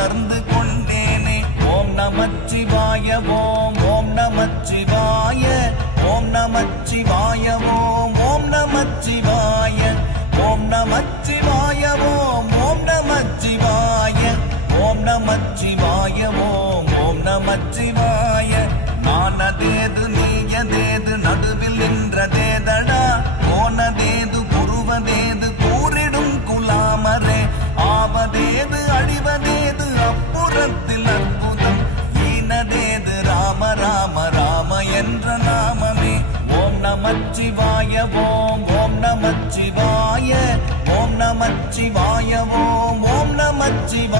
உணர்ந்து கொண்டேனே. ஓம் நமச்சிவாய ஓம் ஓம் நமச்சிவாய ஓம் நமச்சிவாய ஓம் ஓம் நமச்சிவாய ஓம் நமச்சிவாய ஓம் ஓம் நமச்சிவாய ஓம் நமச்சிவாய ஓம் ஓம் நமச்சிவாய. நானதேது நீயதேது நடுவில் நின்றதேதடா. போனதேது புருவதேது கூறிடும் குலாமரே. ஆவதேது என்ற நாமமே. ஓம் நமச்சிவாய ஓம் ஓம் நமச்சிவாய. ஓம் நமச்சிவாய ஓம் ஓம் நமச்சிவாய.